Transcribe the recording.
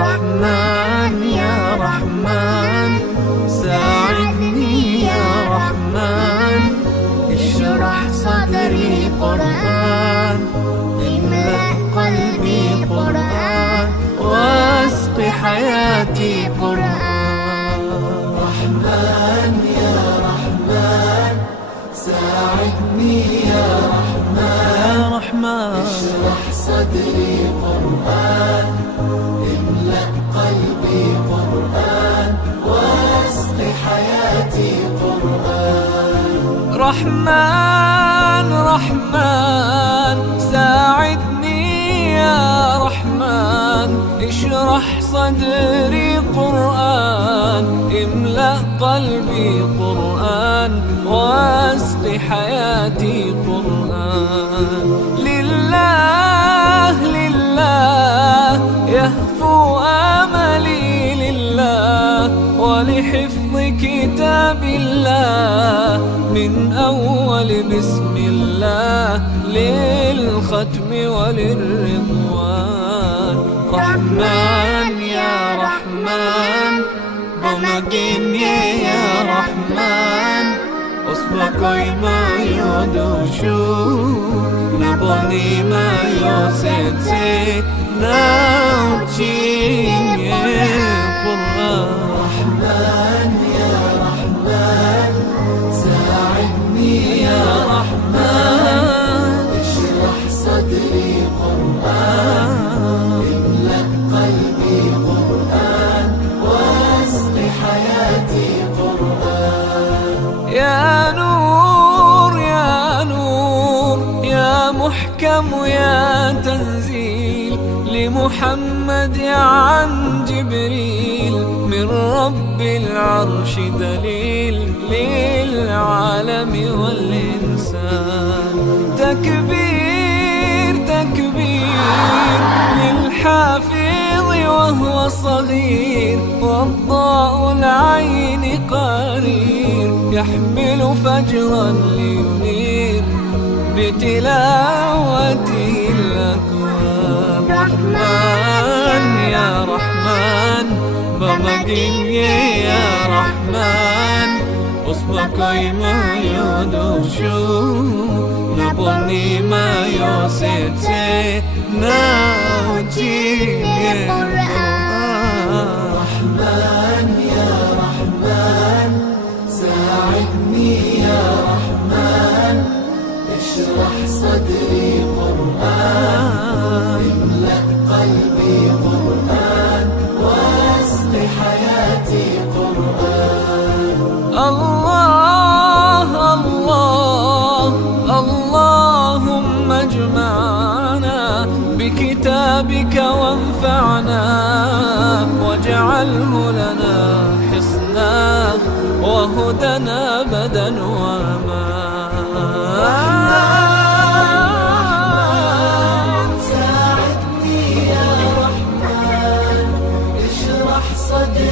رحمن يا رحمن ساعدني يا رحمن، اشرح صدري قرآن، املأ قلبي قرآن، واسق حياتي قرآن. رحمن يا رحمن ساعدني يا رحمن، اشرح صدري قرآن، املأ قلبي قرآن، واسق حياتي قرآن. رحمن رحمن ساعدني يا رحمن، اشرح صدري قرآن، املأ قلبي قرآن، واسق حياتي قرآن. لله لله يهفو آملي لله، ولحفظ كتاب الله من أول بسم الله للختم وللرضوان. رحمن يا رحمن بمجيني يا رحمن، أصبحي ما يدوشو نبني ما يوسيتي ناوتشيني قرآن. رحمن يا رحمن ساعدني يا رحمن، اشرح صدري قرآن، املأ قلبي قرآن، واسق حياتي قرآن. يا نور يا نور يا محكم يا تنزيل لمحمد عن جبريل، من رب العرش دليل للعالم والإنسان. تكبير تكبير للحافظ وهو صغير، والضاء العين قرير، يحمل فجرا لينير بتلاوته الأكوان. رحمن يا رحمن بمجيني يا رحمن، أصبحي ما يدوشو نبني ما يوسيتي ناوتشيني قرآن. رحمن يا رحمن ساعدني يا رحمن، اشرح صدري قرآن، املأ قلبي قرآن، واسق حياتي قرآن. الله الله اللهم اجمعنا بكتابك وانفعنا، واجعله لنا حصنا وهدنا أبدا ساعدني يا رحمن، اشرح صدري